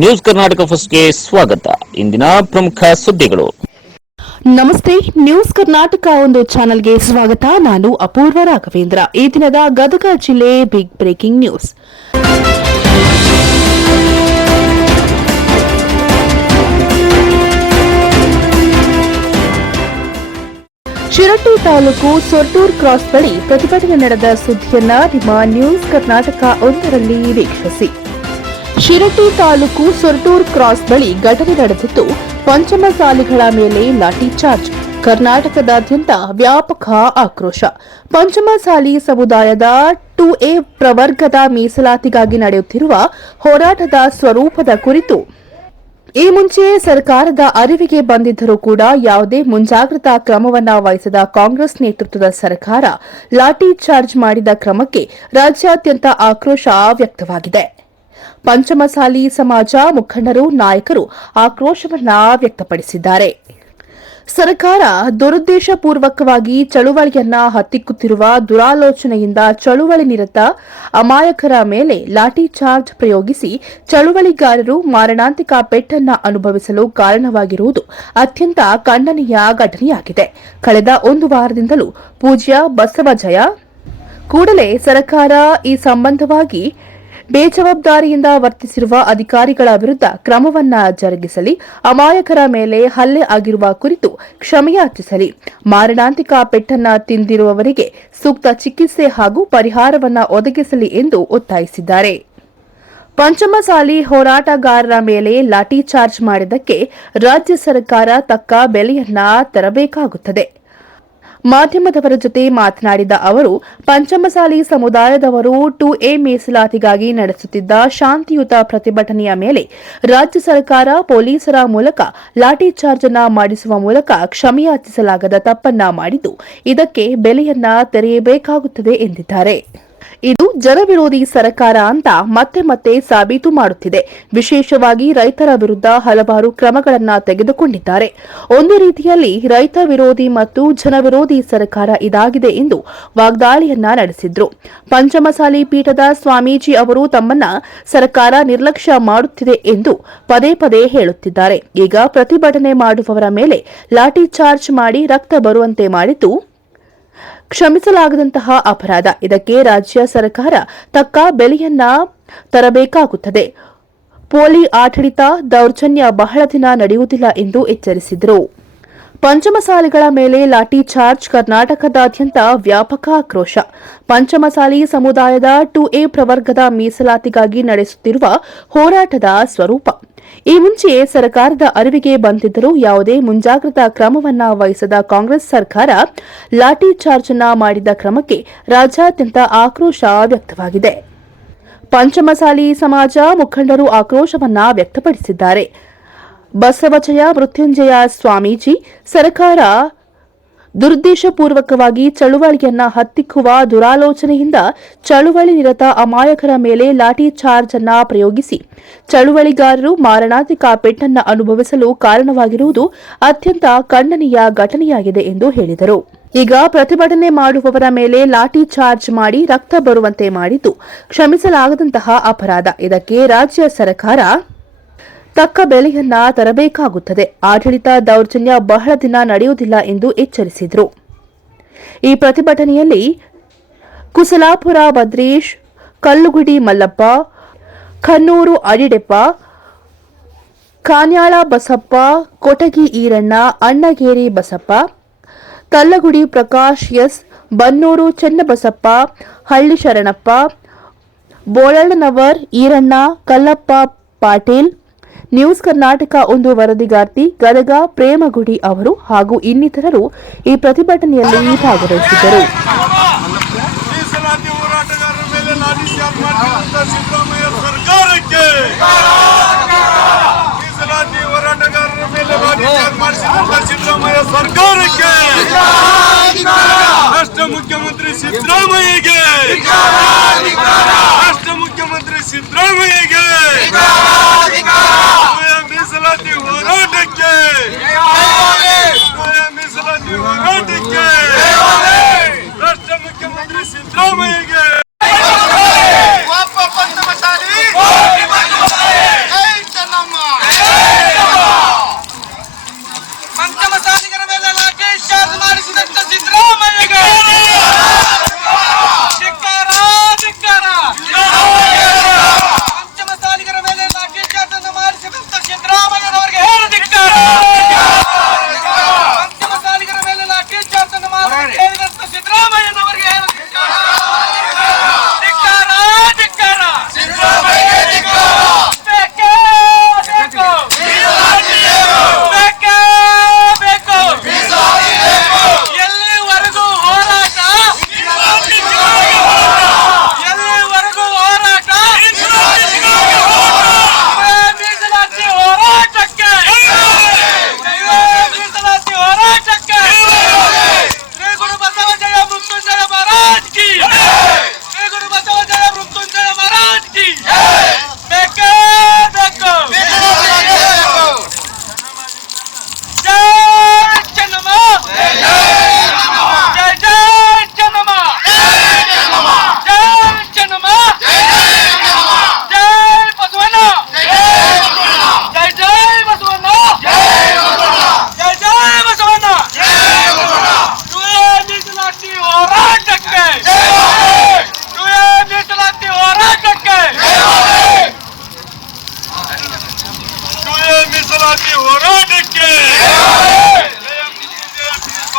News Karnataka ಫಸ್ಟ್ಗೆ ಸ್ವಾಗತ. ಇಂದಿನ ಪ್ರಮುಖ ಸುದ್ದಿಗಳು. ನಮಸ್ತೆ, ನ್ಯೂಸ್ ಕರ್ನಾಟಕ ಒಂದು ಚಾನೆಲ್ಗೆ ಸ್ವಾಗತ. ನಾನು ಅಪೂರ್ವ ರಾಘವೇಂದ್ರ. ಈ ದಿನದ ಗದಗ ಜಿಲ್ಲೆ ಬಿಗ್ ಬ್ರೇಕಿಂಗ್ ನ್ಯೂಸ್ ಶಿರಟ್ಟಿ ತಾಲೂಕು ಸೊರ್ಟೂರ್ ಕ್ರಾಸ್ ಬಳಿ ಪ್ರತಿಭಟನೆ ನಡೆದ ಸುದ್ದಿಯನ್ನ ನಿಮ್ಮ ನ್ಯೂಸ್ ಕರ್ನಾಟಕ ಒಂದರಲ್ಲಿ ವೀಕ್ಷಿಸಿ. ಶಿರಟ್ಟಿ ತಾಲೂಕು ಸೊರಟೂರ್ ಕ್ರಾಸ್ ಬಳಿ ಘಟನೆ ನಡೆದಿದ್ದು ಪಂಚಮಸಾಲಿಗಳ ಮೇಲೆ ಲಾಠಿ ಚಾರ್ಜ್. ಕರ್ನಾಟಕದಾದ್ಯಂತ ವ್ಯಾಪಕ ಆಕ್ರೋಶ. ಪಂಚಮಸಾಲಿ ಸಮುದಾಯದ ಟು ಎ ಪ್ರವರ್ಗದ ಮೀಸಲಾತಿಗಾಗಿ ನಡೆಯುತ್ತಿರುವ ಹೋರಾಟದ ಸ್ವರೂಪದ ಕುರಿತು ಈ ಮುಂಚೆ ಸರ್ಕಾರದ ಅರಿವಿಗೆ ಬಂದಿದ್ದರೂ ಕೂಡ ಯಾವುದೇ ಮುಂಜಾಗ್ರತಾ ಕ್ರಮವನ್ನ ವಹಿಸದ ಕಾಂಗ್ರೆಸ್ ನೇತೃತ್ವದ ಸರ್ಕಾರ ಲಾಠಿ ಚಾರ್ಜ್ ಮಾಡಿದ ಕ್ರಮಕ್ಕೆ ರಾಜ್ಯಾದ್ಯಂತ ಆಕ್ರೋಶ ವ್ಯಕ್ತವಾಗಿದೆ. ಪಂಚಮಸಾಲಿ ಸಮಾಜ ಮುಖಂಡರು, ನಾಯಕರು ಆಕ್ರೋಶವನ್ನ ವ್ಯಕ್ತಪಡಿಸಿದ್ದಾರೆ. ಸರ್ಕಾರ ದುರುದ್ದೇಶಪೂರ್ವಕವಾಗಿ ಚಳುವಳಿಯನ್ನ ಹತ್ತಿಕ್ಕುತ್ತಿರುವ ದುರಾಲೋಚನೆಯಿಂದ ಚಳುವಳಿ ನಿರತ, ಅಮಾಯಕರ ಮೇಲೆ ಲಾಠಿ ಚಾರ್ಜ್ ಪ್ರಯೋಗಿಸಿ ಚಳುವಳಿಗಾರರು ಮಾರಣಾಂತಿಕ ಪೆಟ್ಟನ್ನ ಅನುಭವಿಸಲು ಕಾರಣವಾಗಿರುವುದು ಅತ್ಯಂತ ಖಂಡನೀಯ ಘಟನೆಯಾಗಿದೆ. ಕಳೆದ ಒಂದು ವಾರದಿಂದಲೂ ಪೂಜ್ಯ ಬಸವಜಯ ಕೂಡಲೇ ಸರ್ಕಾರ ಈ ಸಂಬಂಧವಾಗಿ ಬೇಜವಾಬ್ದಾರಿಯಿಂದ ವರ್ತಿಸಿರುವ ಅಧಿಕಾರಿಗಳ ವಿರುದ್ಧ ಕ್ರಮವನ್ನ ಜರುಗಿಸಲಿ, ಅಮಾಯಕರ ಮೇಲೆ ಹಲ್ಲೆ ಆಗಿರುವ ಕುರಿತು ಕ್ಷಮೆಯಾಚಿಸಲಿ ಮಾರಣಾಂತಿಕ ಪೆಟ್ಟನ್ನ ತಿಂದಿರುವವರಿಗೆ ಸೂಕ್ತ ಚಿಕಿತ್ಸೆ ಹಾಗೂ ಪರಿಹಾರವನ್ನ ಒದಗಿಸಲಿ ಎಂದು ಒತ್ತಾಯಿಸಿದ್ದಾರೆ. ಪಂಚಮಸಾಲಿ ಹೋರಾಟಗಾರರ ಮೇಲೆ ಲಾಠಿ ಚಾರ್ಜ್ ಮಾಡಿದ್ದಕ್ಕೆ ರಾಜ್ಯ ಸರ್ಕಾರ ತಕ್ಕ ಬೆಲೆಯನ್ನ ತರಬೇಕಾಗುತ್ತದೆ. ಮಾಧ್ಯಮದವರ ಜೊತೆ ಮಾತನಾಡಿದ ಅವರು, ಪಂಚಮಸಾಲಿ ಸಮುದಾಯದವರು ಟು ಎ ಮೀಸಲಾತಿಗಾಗಿ ನಡೆಸುತ್ತಿದ್ದ ಶಾಂತಿಯುತ ಪ್ರತಿಭಟನೆಯ ಮೇಲೆ ರಾಜ್ಯ ಸರ್ಕಾರ ಪೊಲೀಸರ ಮೂಲಕ ಲಾಠಿ ಚಾರ್ಜ್ ಅನ್ನ ಮಾಡಿಸುವ ಮೂಲಕ ಕ್ಷಮೆಯಾಚಿಸಲಾಗದ ತಪ್ಪನ್ನ ಮಾಡಿದ್ದು, ಇದಕ್ಕೆ ಬೆಲೆಯನ್ನ ತೆರೆಯಬೇಕಾಗುತ್ತದೆ ಎಂದಿದ್ದಾರೆ. ಇದು ಜನವಿರೋಧಿ ಸರ್ಕಾರ ಅಂತ ಮತ್ತೆ ಮತ್ತೆ ಸಾಬೀತು ಮಾಡುತ್ತಿದೆ. ವಿಶೇಷವಾಗಿ ರೈತರ ವಿರುದ್ಧ ಹಲವಾರು ಕ್ರಮಗಳನ್ನ ತೆಗೆದುಕೊಂಡಿದ್ದಾರೆ. ಒಂದು ರೀತಿಯಲ್ಲಿ ರೈತ ವಿರೋಧಿ ಮತ್ತು ಜನವಿರೋಧಿ ಸರ್ಕಾರ ಇದಾಗಿದೆ ಎಂದು ವಾಗ್ದಾಳಿಯನ್ನ ನಡೆಸಿದ್ರು. ಪಂಚಮಸಾಲಿ ಪೀಠದ ಸ್ವಾಮೀಜಿ ಅವರು ತಮ್ಮನ್ನ ಸರ್ಕಾರ ನಿರ್ಲಕ್ಷ್ಯ ಮಾಡುತ್ತಿದೆ ಎಂದು ಪದೇ ಪದೇ ಹೇಳುತ್ತಿದ್ದಾರೆ. ಈಗ ಪ್ರತಿಭಟನೆ ಮಾಡುವವರ ಮೇಲೆ ಲಾಠಿ ಚಾರ್ಜ್ ಮಾಡಿ ರಕ್ತ ಬರುವಂತೆ ಮಾಡಿದ್ದು ಕ್ಷಮಿಸಲಾಗದಂತಹ ಅಪರಾಧ. ಇದಕ್ಕೆ ರಾಜ್ಯ ಸರ್ಕಾರ ತಕ್ಕ ಬೆಲೆಯನ್ನ ತರಬೇಕಾಗುತ್ತದೆ. ಪೋಲಿ ಆಡಳಿತ ದೌರ್ಜನ್ಯ ಬಹಳ ದಿನ ನಡೆಯುವುದಿಲ್ಲ ಎಂದು ಎಚ್ಚರಿಸಿದರು. ಪಂಚಮಸಾಲಿಗಳ ಮೇಲೆ ಲಾಠಿ ಚಾರ್ಜ್ ಕರ್ನಾಟಕದಾದ್ಯಂತ ವ್ಯಾಪಕ ಆಕ್ರೋಶ. ಪಂಚಮಸಾಲಿ ಸಮುದಾಯದ ಟು ಎ ಪ್ರವರ್ಗದ ಮೀಸಲಾತಿಗಾಗಿ ನಡೆಸುತ್ತಿರುವ ಹೋರಾಟದ ಸ್ವರೂಪ. ಈ ಮುಂಚೆಯೇ ಸರ್ಕಾರದ ಅರಿವಿಗೆ ಬಂದಿದ್ದರೂ ಯಾವುದೇ ಮುಂಜಾಗ್ರತಾ ಕ್ರಮವನ್ನ ವಹಿಸದ ಕಾಂಗ್ರೆಸ್ ಸರ್ಕಾರ ಲಾಠಿ ಚಾರ್ಜ್ ಅನ್ನ ಮಾಡಿದ ಕ್ರಮಕ್ಕೆ ರಾಜ್ಯಾದ್ಯಂತ ಆಕ್ರೋಶ ವ್ಯಕ್ತವಾಗಿದೆ. ಪಂಚಮಸಾಲಿ ಸಮಾಜ ಮುಖಂಡರು ಆಕ್ರೋಶವನ್ನ ವ್ಯಕ್ತಪಡಿಸಿದ್ದಾರೆ. ಬಸವಜಯ ಮೃತ್ಯುಂಜಯ ಸ್ವಾಮೀಜಿ ಸರ್ಕಾರ ದುರುದ್ದೇಶಪೂರ್ವಕವಾಗಿ ಚಳುವಳಿಯನ್ನ ಹತ್ತಿಕ್ಕುವ ದುರಾಲೋಚನೆಯಿಂದ ಚಳುವಳಿ ನಿರತ ಅಮಾಯಕರ ಮೇಲೆ ಲಾಠಿ ಚಾರ್ಜ್ ಅನ್ನ ಪ್ರಯೋಗಿಸಿ ಚಳುವಳಿಗಾರರು ಮಾರಣಾಂತಿಕ ಪೆಟ್ಟನ್ನ ಅನುಭವಿಸಲು ಕಾರಣವಾಗಿರುವುದು ಅತ್ಯಂತ ಖಂಡನೀಯ ಘಟನೆಯಾಗಿದೆ ಎಂದು ಹೇಳಿದರು. ಈಗ ಪ್ರತಿಭಟನೆ ಮಾಡುವವರ ಮೇಲೆ ಲಾಠಿ ಚಾರ್ಜ್ ಮಾಡಿ ರಕ್ತ ಬರುವಂತೆ ಮಾಡಿದ್ದು ಕ್ಷಮಿಸಲಾಗದಂತಹ ಅಪರಾಧ. ಇದಕ್ಕೆ ರಾಜ್ಯ ಸರ್ಕಾರ ತಕ್ಕ ಬೆಲೆಯನ್ನ ತರಬೇಕಾಗುತ್ತದೆ. ಆಡಳಿತ ದೌರ್ಜನ್ಯ ಬಹಳ ದಿನ ನಡೆಯುವುದಿಲ್ಲ ಎಂದು ಎಚ್ಚರಿಸಿದರು. ಈ ಪ್ರತಿಭಟನೆಯಲ್ಲಿ ಕುಸಲಾಪುರ ಭದ್ರೇಶ್, ಕಲ್ಲುಗುಡಿ ಮಲ್ಲಪ್ಪ ಖನ್ನೂರು ಅಡಿಡೆಪ್ಪ, ಕಾನ್ಯಾಳ ಬಸಪ್ಪ, ಕೊಟಗಿ ಈರಣ್ಣ, ಅಣ್ಣಗೇರಿ ಬಸಪ್ಪ, ತಲ್ಲಗುಡಿ ಪ್ರಕಾಶ್ ಎಸ್, ಬನ್ನೂರು ಚನ್ನಬಸಪ್ಪ, ಹಳ್ಳಿ ಶರಣಪ್ಪ, ಬೋಳಣ್ಣನವರ್, ಈರಣ್ಣ, ಕಲ್ಲಪ್ಪ ಪಾಟೀಲ್ ನ್ಯೂಸ್ ಕರ್ನಾಟಕ ಒಂದು ವರದಿಗಾರ್ತಿ ಗದಗ ಪ್ರೇಮಗುಡಿ ಅವರು ಹಾಗೂ ಇನ್ನಿತರರು ಈ ಪ್ರತಿಭಟನೆಯಲ್ಲಿ ಭಾಗವಹಿಸಿದ್ದರು. ರಾಷ್ಟ್ರ ಮುಖ್ಯಮಂತ್ರಿ ಸಿದ್ದರಾಮಯ್ಯಗೆ ರಾಷ್ಟ್ರ ಮುಖ್ಯಮಂತ್ರಿ ಸಿದ್ದರಾಮಯ್ಯಗೆ Yes! Yeah.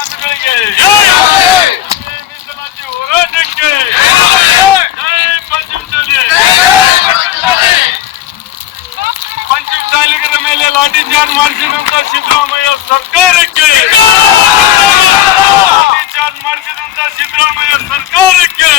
साथ मिलेंगे समाजी हो रहे देंगे ಪಂಚಮಸಾಲಿಗರ ಮೇಲೆ ಲಾಠಿ ಚಾರ್ಜ್ ಮಾಡಿಸಿದಂತ ಸಿದ್ದರಾಮಯ್ಯ ಸರ್ಕಾರಕ್ಕೆ ಲಾಠಿ ಚಾರ್ಜ್ ಮಾಡಿಸಿದಂತ ಸಿದ್ದರಾಮಯ್ಯ ಸರ್ಕಾರಕ್ಕೆ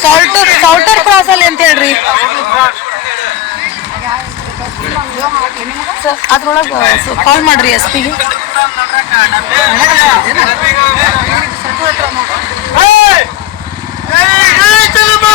ಸಾಲ್ಟರ್ ಸಾಲ್ಟರ್ ಕ್ರಾಸ್ ಅಲ್ಲಿ ಅಂತ ಹೇಳ್ರಿ ಅದ್ರೊಳಗೆ ಕಾಲ್ ಮಾಡ್ರಿ ಎಸ್ ಪಿಗೆ Hey! జై జై Telugu!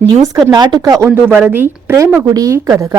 News Karnataka ಒಂದು ವರದಿ ಪ್ರೇಮಗುಡಿ ಗದಗ.